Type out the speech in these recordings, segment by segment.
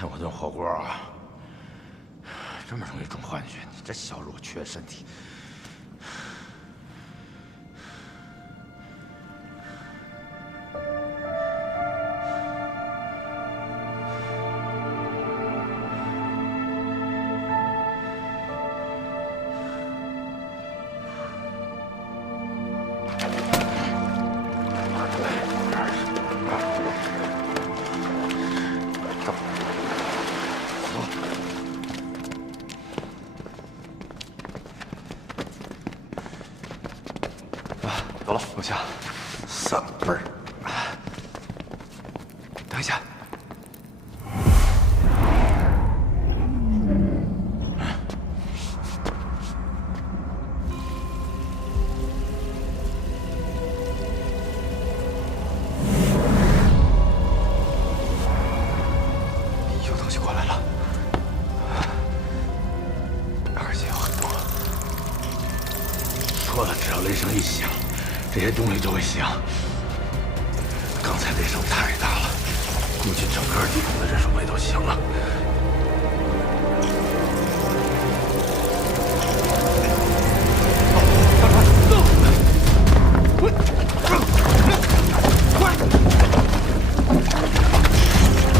欠我顿火锅啊！这么容易中幻觉，你这小乳缺身体。走了，陆夏。三辈儿。等一下。有东西过来了。而且有很多。说了，只要雷声一响。 这些东西就会响。刚才雷声太大了，估计整个地宫的人手被都响了。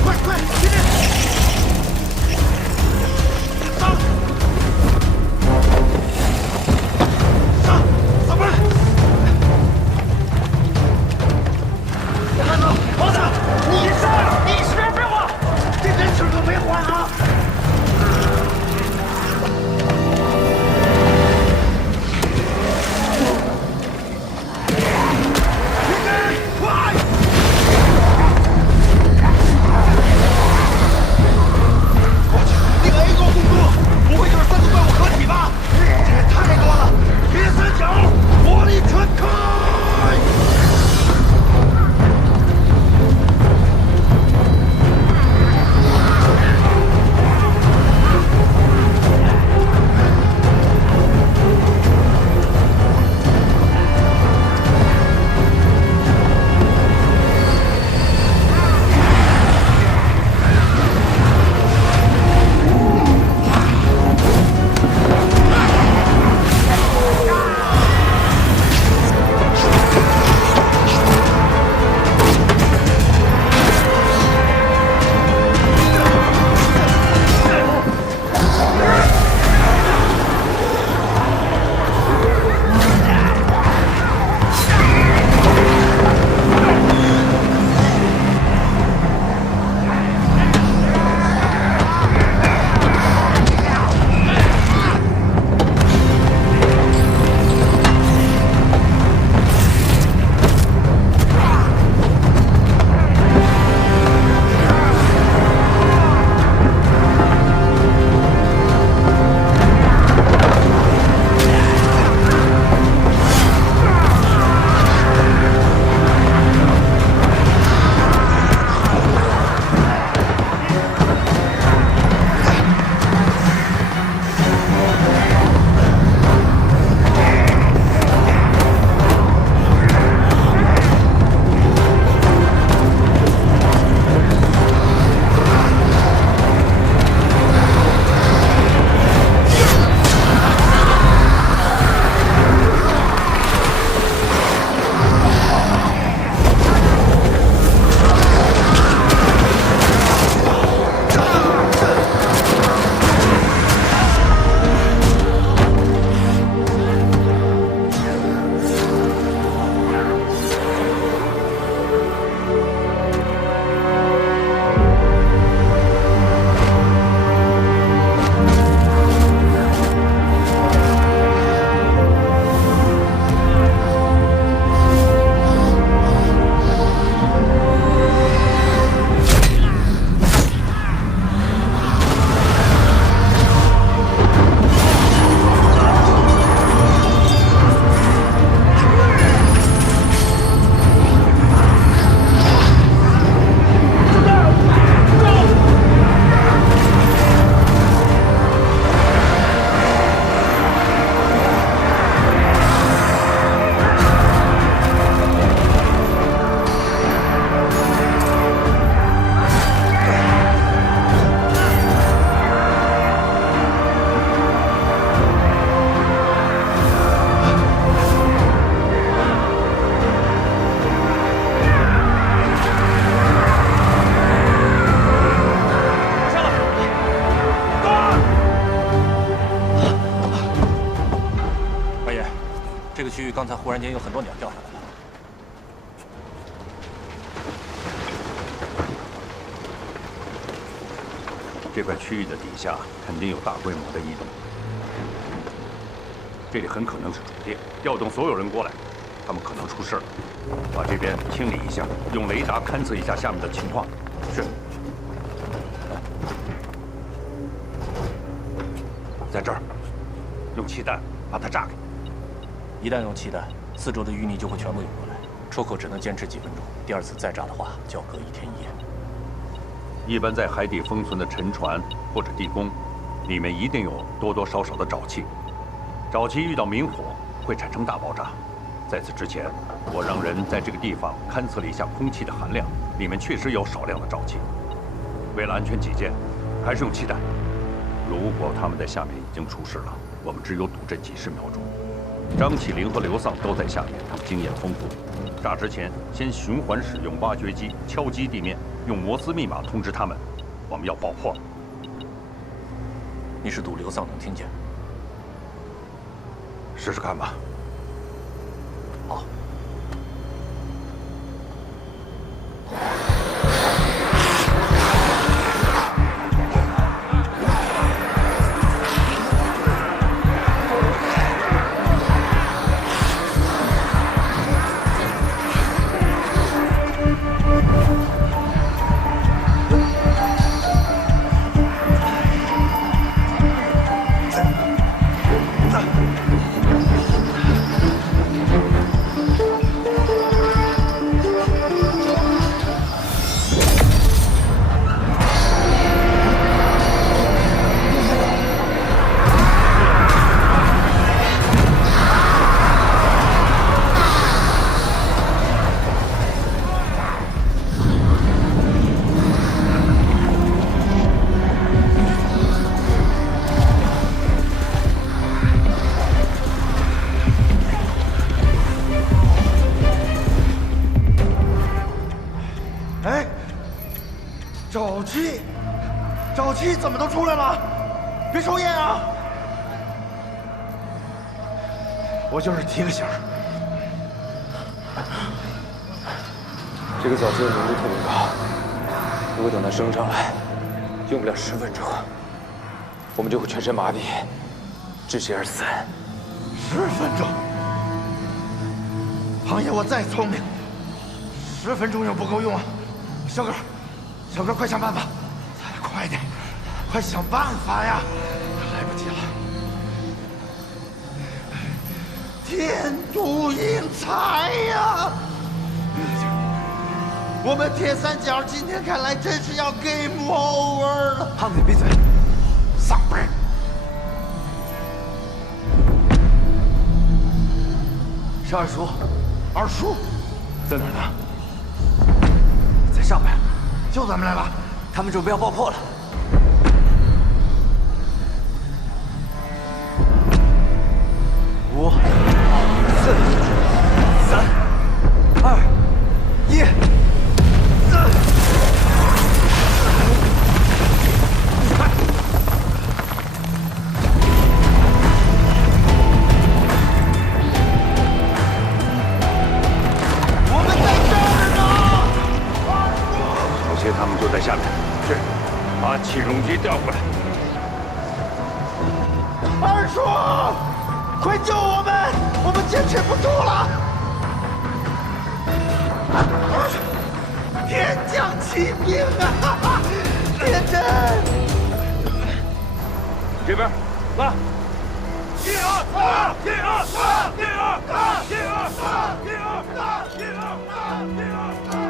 快，前面！上门！ 王子，你上！你随便废话，这人情可没还啊！看见有很多鸟掉下来了。这块区域的底下肯定有大规模的移动，这里很可能是主电，调动所有人过来，他们可能出事了。把这边清理一下，用雷达勘测一下下面的情况。是。在这儿，用气弹把它炸开。一旦用气弹，四周的淤泥就会全部涌过来，出口只能坚持几分钟。第二次再炸的话，就要隔1天1夜。一般在海底封存的沉船或者地宫，里面一定有多多少少的沼气。沼气遇到明火会产生大爆炸。在此之前，我让人在这个地方勘测了一下空气的含量，里面确实有少量的沼气。为了安全起见，还是用气弹。如果他们在下面已经出事了，我们只有堵阵几10秒钟。张起灵和刘丧都在下面，他们经验丰富。炸之前，先循环使用挖掘机敲击地面，用摩斯密码通知他们，我们要爆破。你是赌刘丧能听见？试试看吧。好。沼气怎么都出来了？别抽烟啊！我就是提个醒。这个沼气的浓度特别高，如果等它升上来，用不了10分钟，我们就会全身麻痹，窒息而死。10分钟？行业我再聪明，10分钟又不够用啊！小哥，快想办法！再快点，快想办法呀！来不及了。天妒英才呀！我们铁三角今天看来真是要 game over 了。胖子，你闭嘴！丧辈儿！是二叔。二叔在哪儿呢？在上面。就咱们来吧。他们准备要爆破了。5、4、3、2、1。他们就在下面，是，把起重机调过来。二叔，快救我们！我们坚持不住了！天降奇兵啊！铁针，这边，来！1、2、3，1、2、3，1、2、3，1、2、3，1、2、3，1、2、3。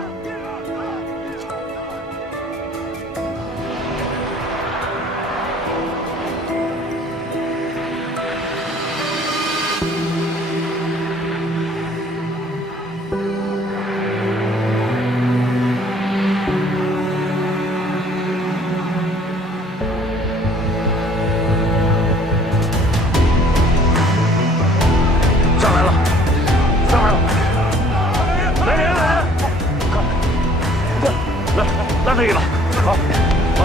那个了，好，好。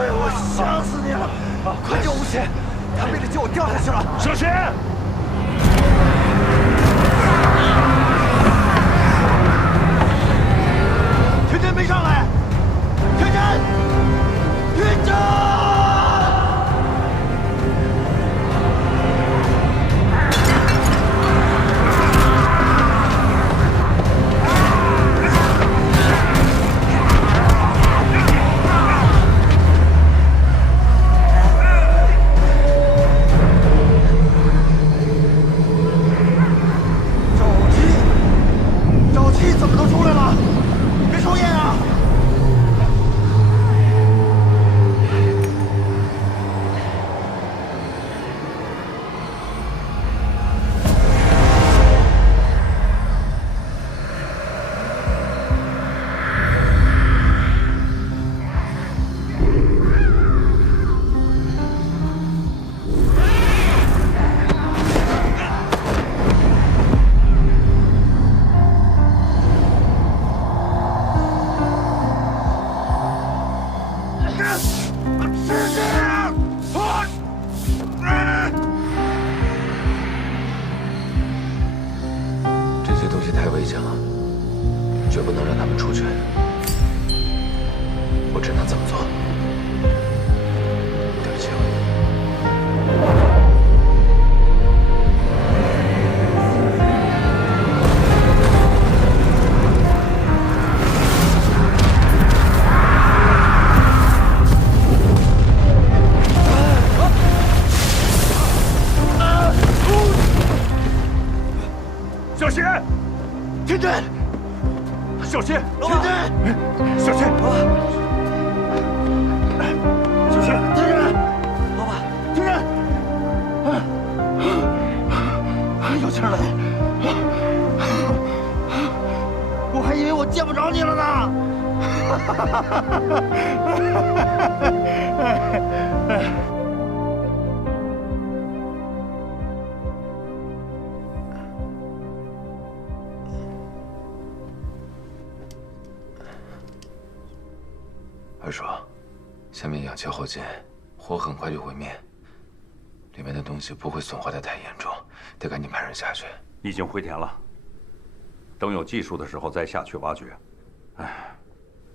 鬼，我想死你了！快救吴邪，他为了救我掉下去了。小心！天真没上来，天真，天真！沼气怎么都出来了？别抽烟啊！这些东西太危险了，绝不能让他们出去。我只能这么做。对不起。小心！天真，小心！天真，小心！小心！天真，老板，天真，有气儿了你，我还以为我见不着你了呢。二叔，下面氧气耗尽，火很快就会灭，里面的东西不会损坏的太严重，得赶紧派人下去。已经回填了，等有技术的时候再下去挖掘。哎，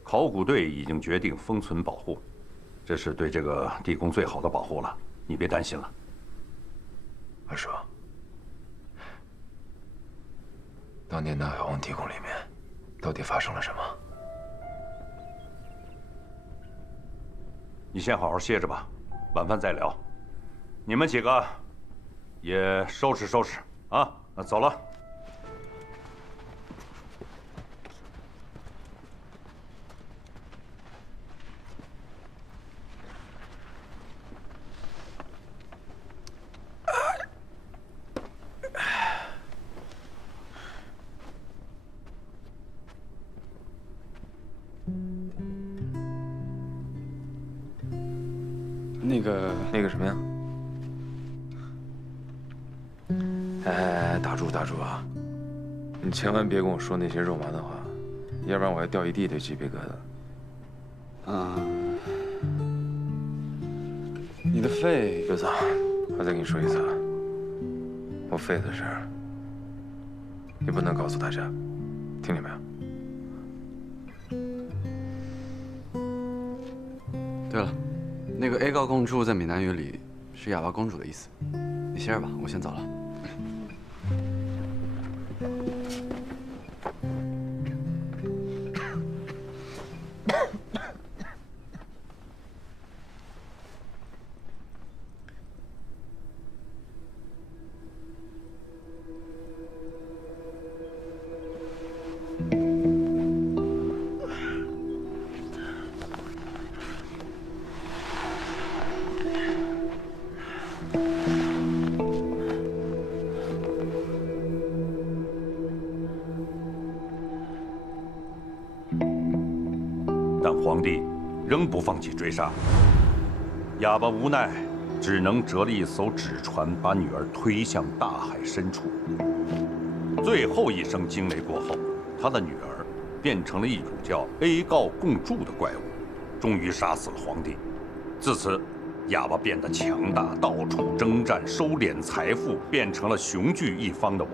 考古队已经决定封存保护，这是对这个地宫最好的保护了，你别担心了。二叔，当年那海王地宫里面到底发生了什么？你先好好歇着吧，晚饭再聊。你们几个也收拾收拾啊，那走了。那个什么呀？哎，打住打住啊！你千万别跟我说那些肉麻的话，要不然我要掉一地的鸡皮疙瘩。啊，你的肺，刘总，我再跟你说一次，我肺的事儿，你不能告诉大家，听见没有？对了，那个 A 高公主在闽南语里是哑巴公主的意思。你歇着吧，我先走了。但皇帝仍不放弃追杀。哑巴无奈，只能折了一艘纸船，把女儿推向大海深处。最后一声惊雷过后，他的女儿变成了一种叫 A 告共筑的怪物，终于杀死了皇帝，自此，哑巴变得强大，到处征战，收敛财富，变成了雄踞一方的王。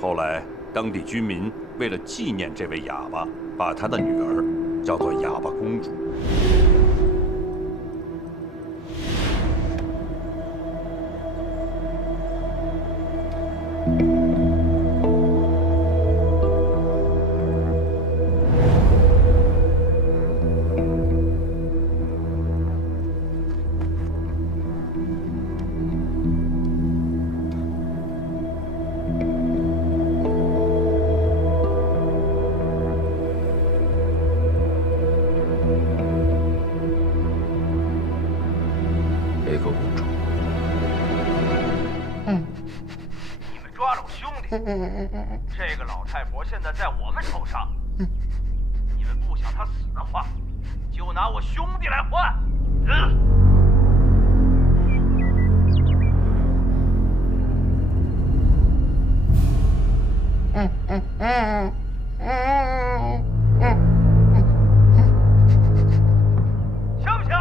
后来，当地居民为了纪念这位哑巴，把他的女儿叫做哑巴公主。这个老太婆现在在我们手上，你们不想她死的话，就拿我兄弟来换。行不行？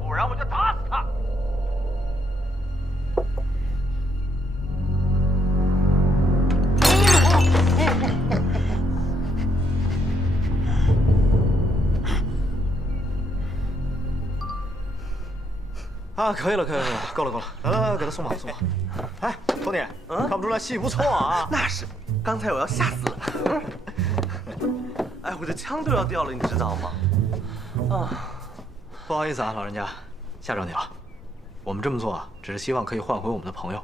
不然我就打死他。啊，可以了，够了，来，给他送吧。哎，托尼，看不出来戏不错啊。那是，刚才我要吓死了。哎，我这枪都要掉了，你知道吗？不好意思啊，老人家，吓着你了。我们这么做啊，只是希望可以换回我们的朋友。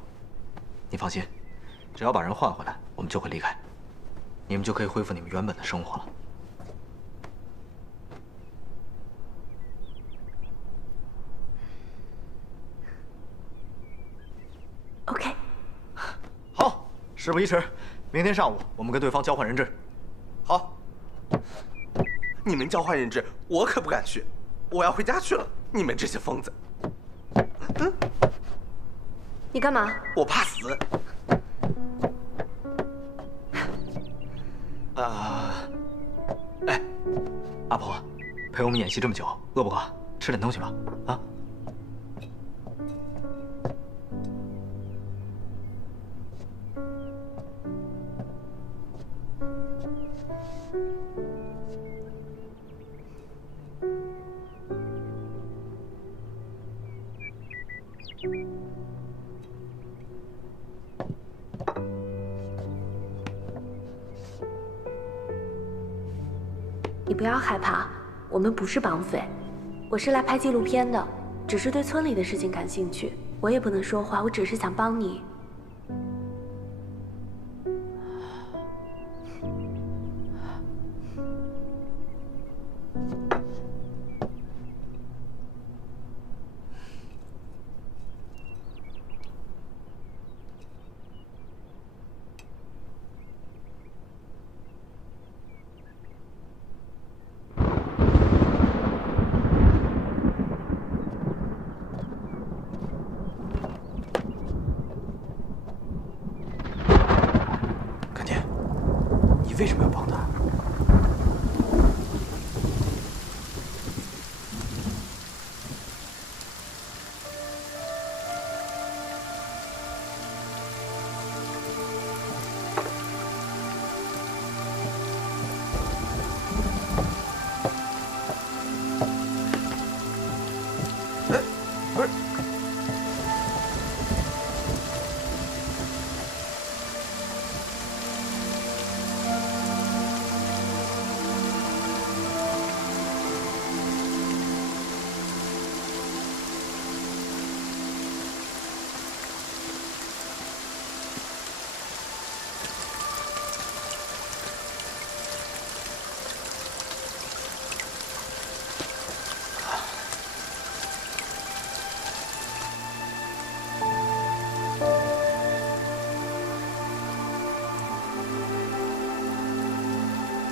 你放心，只要把人换回来，我们就会离开，你们就可以恢复你们原本的生活了。OK， 好，事不宜迟，明天上午我们跟对方交换人质。好，你们交换人质，我可不敢去，我要回家去了。你们这些疯子！你干嘛？我怕死。哎，阿婆，陪我们演戏这么久，饿不饿？吃点东西吧。啊。你不要害怕，我们不是绑匪，我是来拍纪录片的，只是对村里的事情感兴趣。我也不能说话，我只是想帮你。为什么要帮他？哎，不是。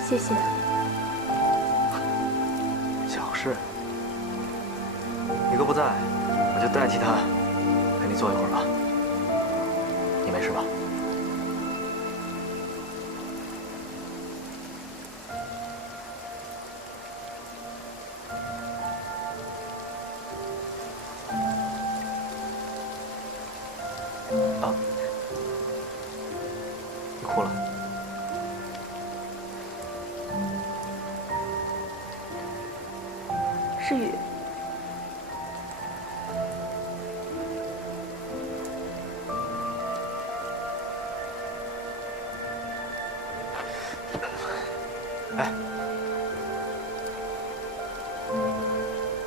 谢谢。小事。你哥不在，我就代替他陪你坐一会儿吧。你没事吧？是雨。哎，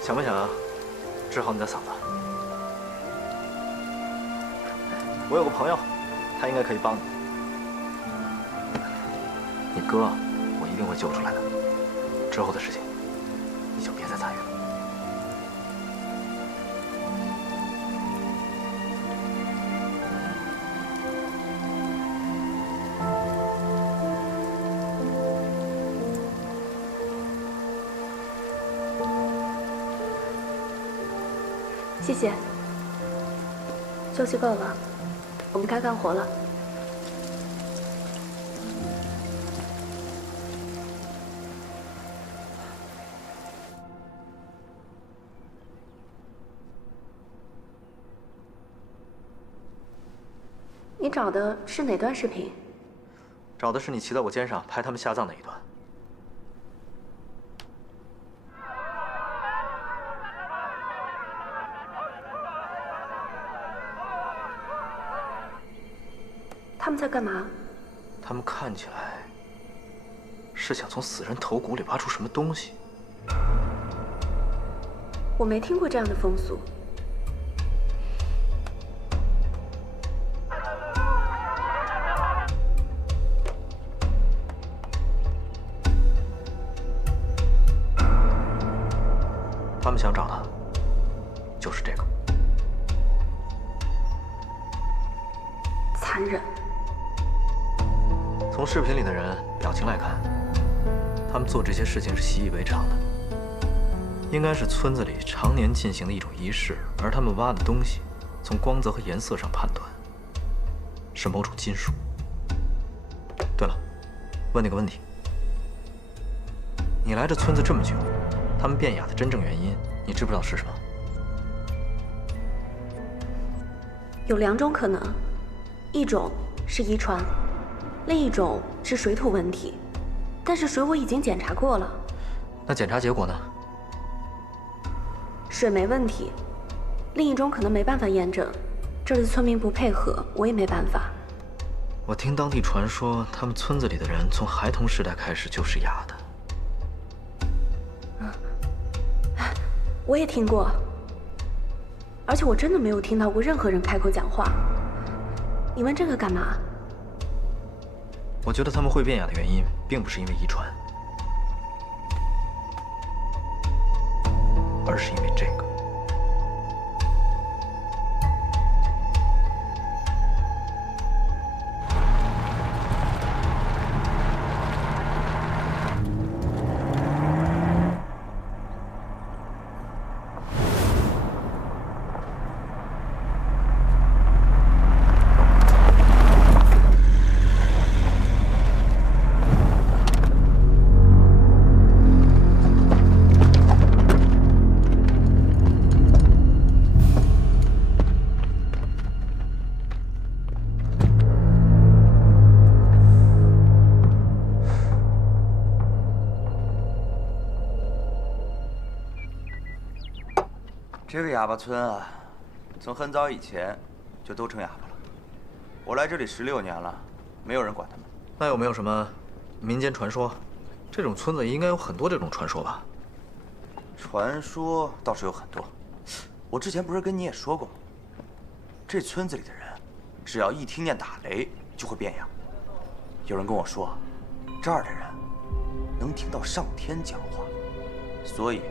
想不想治好你的嗓子？我有个朋友，他应该可以帮你。你哥，我一定会救出来的。之后的事情，你就别再参与了。谢谢。休息够了，我们该干活了。你找的是哪段视频？找的是你骑在我肩上拍他们下葬那一段。他们在干嘛？他们看起来是想从死人头骨里挖出什么东西。我没听过这样的风俗。他们想找的就是这个。残忍。从视频里的人表情来看，他们做这些事情是习以为常的，应该是村子里常年进行的一种仪式。而他们挖的东西，从光泽和颜色上判断，是某种金属。对了，问你个问题：你来这村子这么久，他们变哑的真正原因，你知不知道是什么？有2种可能，一种是遗传，另一种是水土问题。但是水我已经检查过了。那检查结果呢？水没问题，另一种可能没办法验证，这里的村民不配合，我也没办法。我听当地传说，他们村子里的人从孩童时代开始就是哑的。我也听过，而且我真的没有听到过任何人开口讲话。你问这个干嘛？我觉得他们会变哑的原因，并不是因为遗传，而是因为这个。这个哑巴村啊，从很早以前就都成哑巴了。我来这里16年了，没有人管他们。那有没有什么民间传说？这种村子应该有很多这种传说吧？传说倒是有很多。我之前不是跟你也说过吗？这村子里的人，只要一听见打雷就会变哑。有人跟我说，这儿的人能听到上天讲话，所以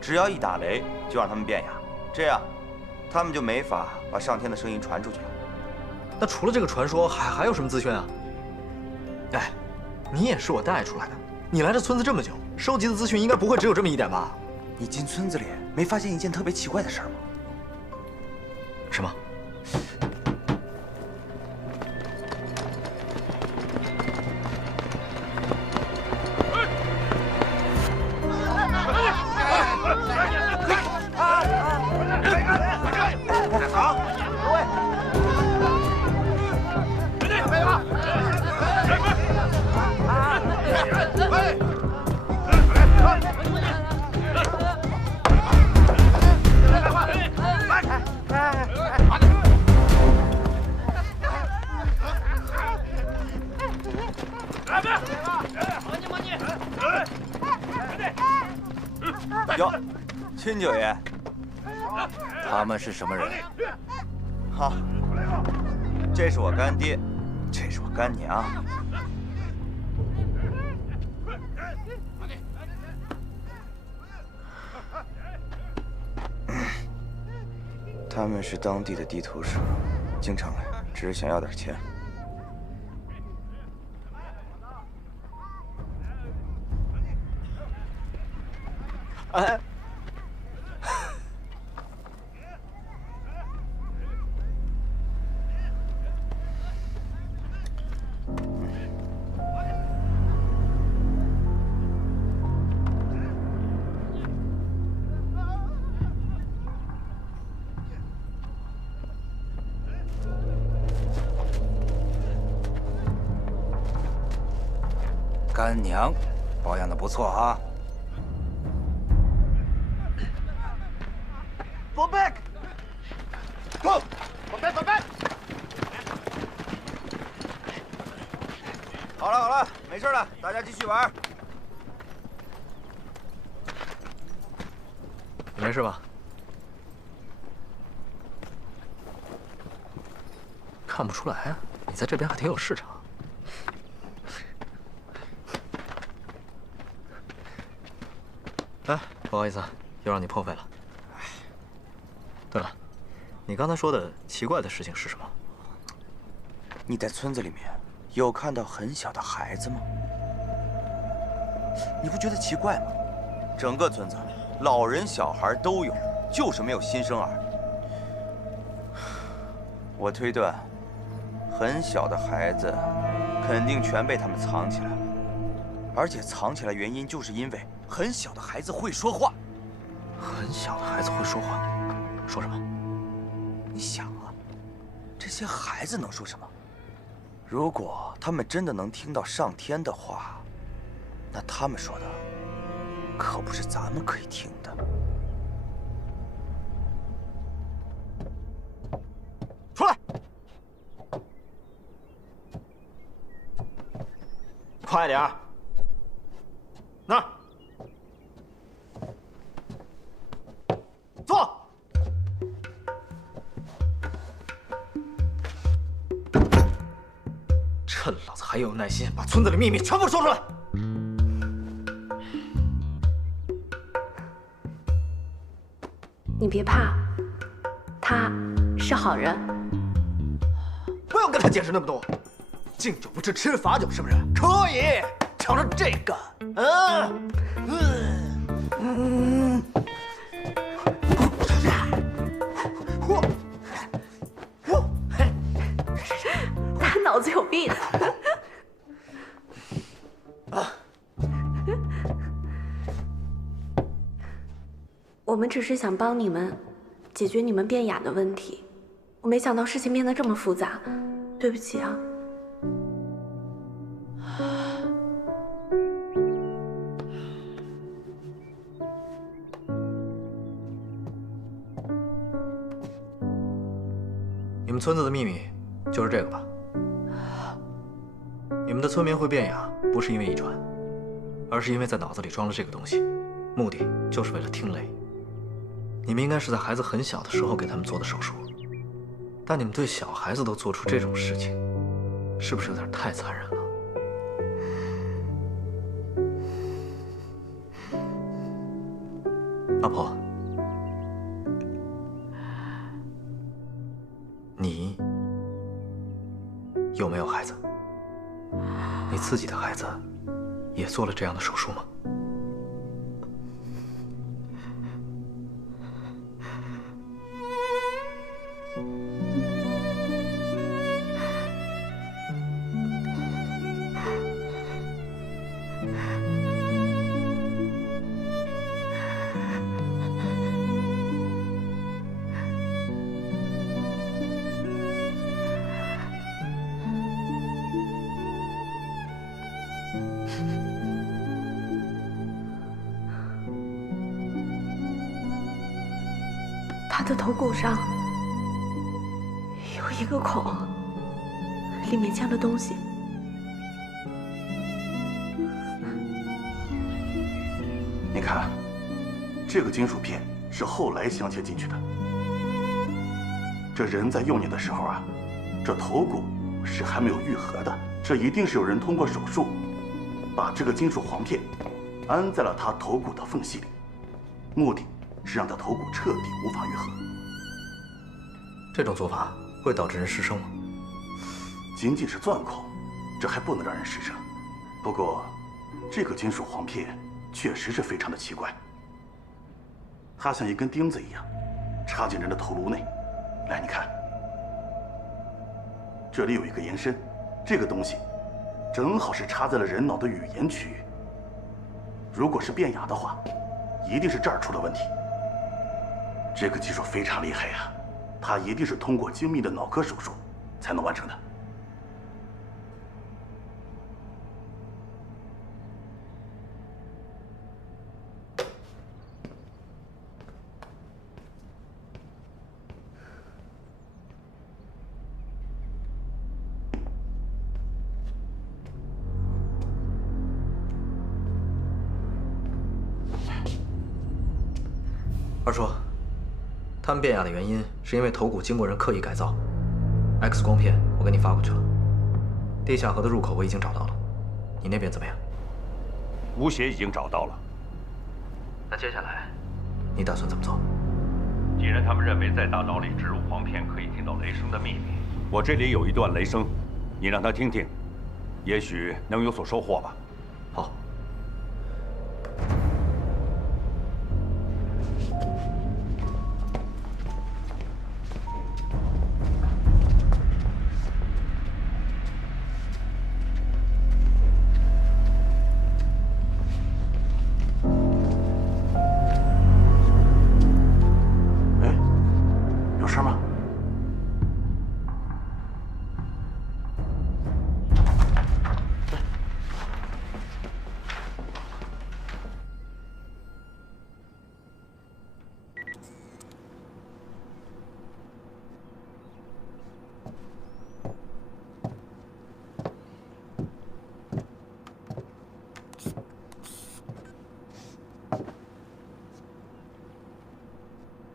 只要一打雷就让他们变哑。这样，他们就没法把上天的声音传出去了。那除了这个传说，还有什么资讯啊？哎，你也是我带出来的，你来这村子这么久，收集的资讯应该不会只有这么一点吧？你进村子里没发现一件特别奇怪的事吗？什么？亲九爷，他们是什么人？好，这是我干爹，这是我干娘。他们是当地的地头蛇，经常来，只是想要点钱。哎。 干娘，保养的不错啊。左背，走，左背，左背。好了好了，没事了，大家继续玩。你没事吧？看不出来啊，你在这边还挺有市场。 哎，不好意思啊，又让你破费了。对了，你刚才说的奇怪的事情是什么？你在村子里面有看到很小的孩子吗？你不觉得奇怪吗？整个村子，老人小孩都有，就是没有新生儿。我推断，很小的孩子肯定全被他们藏起来了，而且藏起来原因就是因为。 很小的孩子会说话，很小的孩子会说话，说什么？你想啊，这些孩子能说什么？如果他们真的能听到上天的话，那他们说的可不是咱们可以听的。出来，快点儿！那儿。 坐。趁老子还有耐心，把村子里秘密全部说出来。你别怕，他是好人。不用跟他解释那么多，敬酒不吃吃罚酒，是不是？可以，瞧着这个，他脑子有病。我们只是想帮你们解决你们变哑的问题，我没想到事情变得这么复杂，对不起啊。你们村子的秘密就是这个吧？你们的村民会变哑，不是因为遗传，而是因为在脑子里装了这个东西，目的就是为了听雷。你们应该是在孩子很小的时候给他们做的手术，但你们对小孩子都做出这种事情，是不是有点太残忍了？老婆，你有没有孩子？你自己的孩子也做了这样的手术吗？他的头骨上有一个孔，里面嵌了东西。你看，这个金属片是后来镶嵌进去的。这人在幼年的时候啊，这头骨是还没有愈合的，这一定是有人通过手术，把这个金属簧片安在了他头骨的缝隙里，目的是让他头骨彻底无法愈合。这种做法会导致人失声吗？仅仅是钻孔，这还不能让人失声。不过，这个金属簧片确实是非常的奇怪，它像一根钉子一样，插进人的头颅内。来，你看，这里有一个延伸，这个东西正好是插在了人脑的语言区域。如果是变哑的话，一定是这儿出了问题。这个技术非常厉害呀，它一定是通过精密的脑科手术才能完成的。二叔，他们变哑的原因是因为头骨经过人刻意改造。X 光片我给你发过去了，地下河的入口我已经找到了，你那边怎么样？吴邪已经找到了。那接下来，你打算怎么做？既然他们认为在大脑里植入簧片可以听到雷声的秘密，我这里有一段雷声，你让他听听，也许能有所收获吧。好。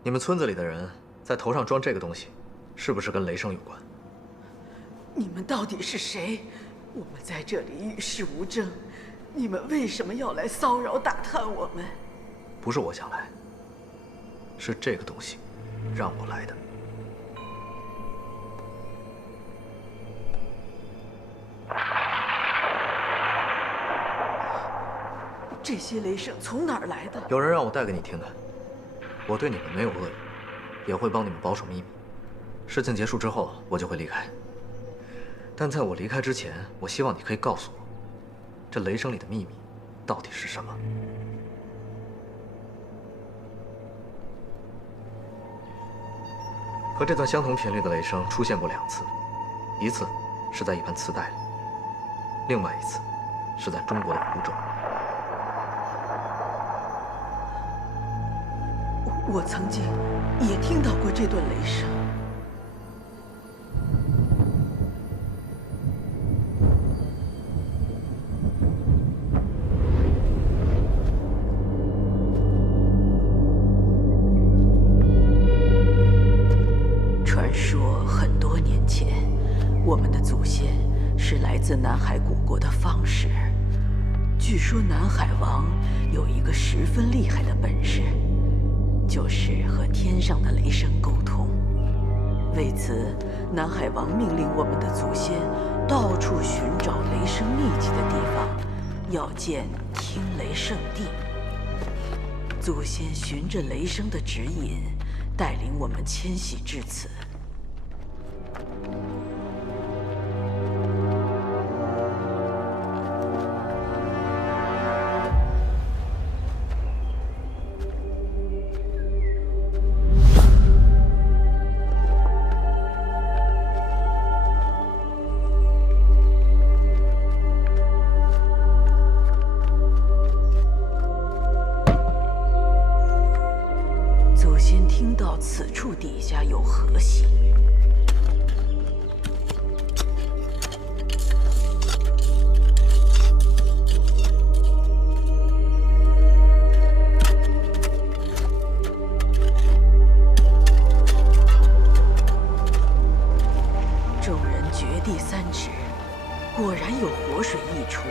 你们村子里的人在头上装这个东西，是不是跟雷声有关？你们到底是谁？我们在这里与世无争，你们为什么要来骚扰打探我们？不是我想来，是这个东西让我来的。这些雷声从哪儿来的？有人让我带给你听的。我对你们没有恶意，也会帮你们保守秘密。事情结束之后，我就会离开。但在我离开之前，我希望你可以告诉我，这雷声里的秘密到底是什么？和这段相同频率的雷声出现过2次，一次是在一盘磁带里，另外一次是在中国的湖中。我曾经也听到过这段雷声。传说很多年前，我们的祖先是来自南海古国的方士。据说南海王有一个十分厉害的本事，就是和天上的雷声沟通。为此，南海王命令我们的祖先到处寻找雷声密集的地方，要建听雷圣地。祖先循着雷声的指引，带领我们迁徙至此。听到此处底下有河溪，第3指，果然有活水溢出。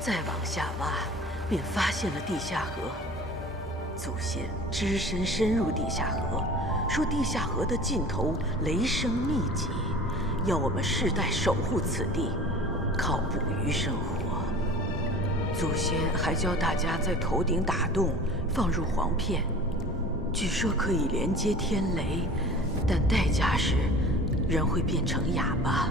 再往下挖，便发现了地下河。祖先只身深入地下河，说地下河的尽头雷声密集，要我们世代守护此地，靠捕鱼生活。祖先还教大家在头顶打洞，放入黄片，据说可以连接天雷，但代价是人会变成哑巴。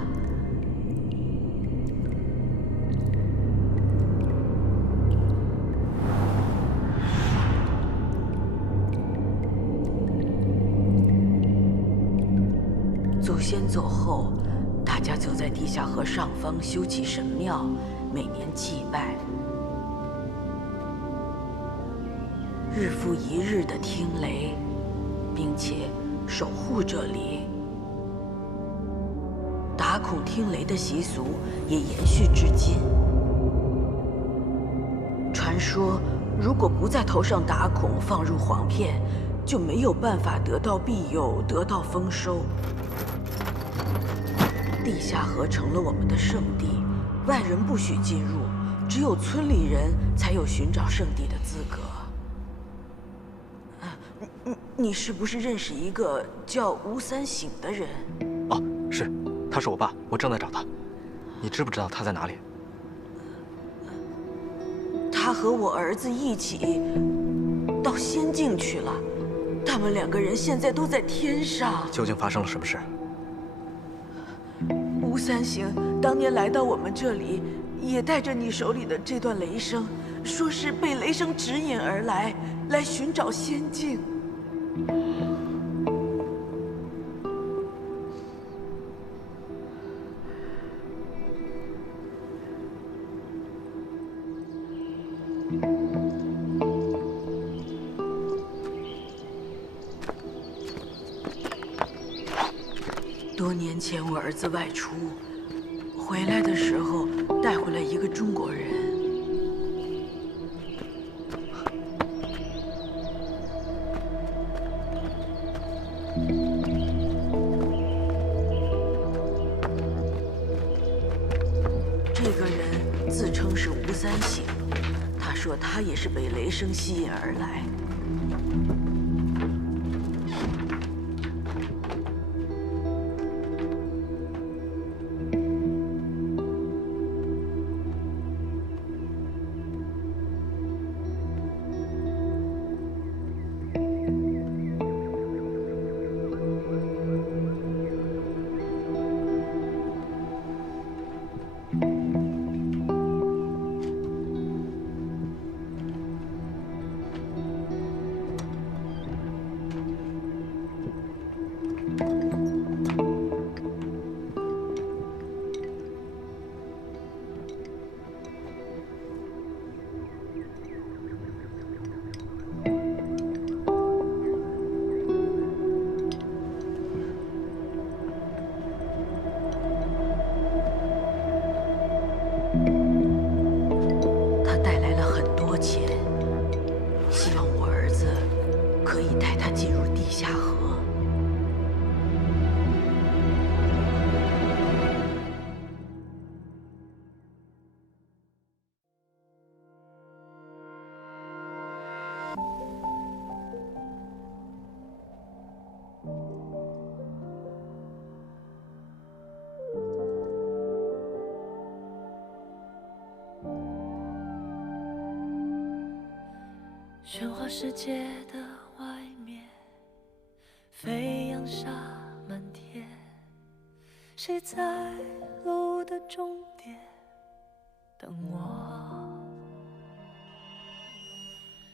祖先走后，大家就在地下河上方修起神庙，每年祭拜。日复一日的听雷，并且守护这里。打孔听雷的习俗也延续至今。传说，如果不在头上打孔，放入黄片，就没有办法得到庇佑，得到丰收。地下河成了我们的圣地，外人不许进入，只有村里人才有寻找圣地的资格。你是不是认识一个叫吴三省的人？哦，是，他是我爸，我正在找他。你知不知道他在哪里？他和我儿子一起到仙境去了，他们2个人现在都在天上。究竟发生了什么事？吴三省当年来到我们这里，也带着你手里的这段雷声，说是被雷声指引而来，来寻找仙境。多年前，我儿子外出，回来的时候带回来一个中国人。这个人自称是吴三省，他说他也是被雷声吸引而来。他带来了很多钱，希望我儿子可以带他进入地下河。喧哗世界的外面，飞扬沙满天，谁在路的终点等我？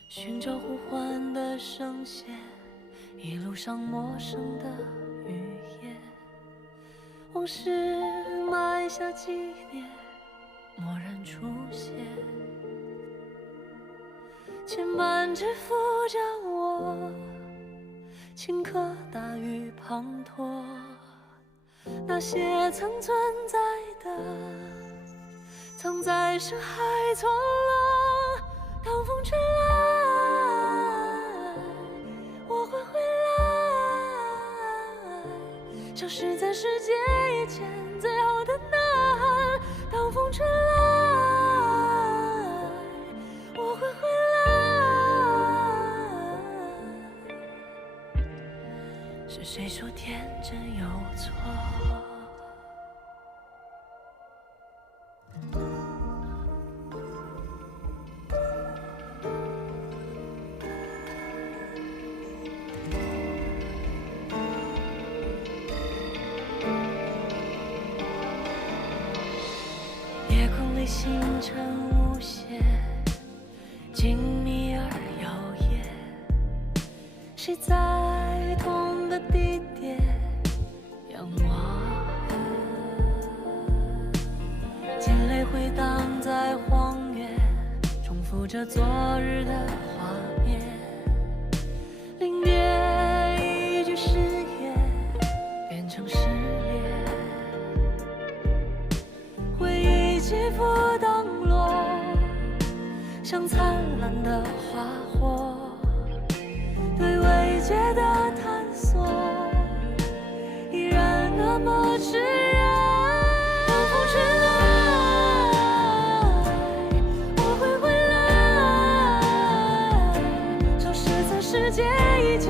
寻找呼唤的声线，一路上陌生的语言，往事埋下纪念，蓦然出现。牵绊着扶着我，顷刻大雨滂沱，那些曾存在的，藏在深海错落。当风吹来，我会回来，消失在世界以前最后的呐喊。当风吹来，我会回来。是谁说天真有错？夜空里星辰无限，静谧而耀眼。谁在同个地点仰望？惊雷回荡在荒原，重复着昨日的画面。临别一句誓言，变成失恋。回忆起伏荡落，像灿烂的花火，对未解的探索依然那么炽热。当风吹来，我会回来，消失在世界以前。